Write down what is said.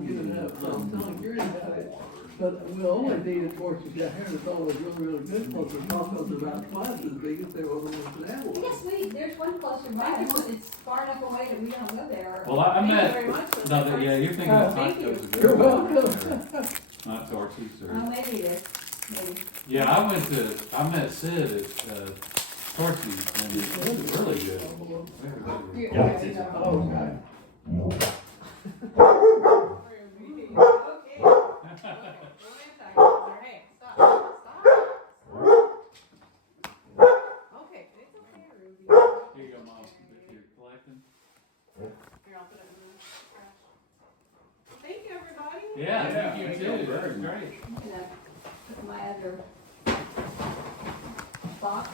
I'm giving up, so I'm telling Gary about it. But we always eat torches out here, and it's always really good, because the tacos are about twice as big as they were when we was in Apple. Yes, there's one closer by, it's far enough away that we don't go there. Well, I Thank you met, very much. no, yeah, you're thinking of Thank you. tacos. You're welcome. Not torches Oh, or, maybe it is, maybe. yeah, I met Sid at, Torchy's, and it was really good. Very good. Oh, God. Hey, stop. Okay, it's okay, Ruby. Here you go, Mom, if you're collecting. Here, I'll put it in the trash. Thank you, everybody. Yeah, thank you thank too, you. that was great. I'm gonna put my other box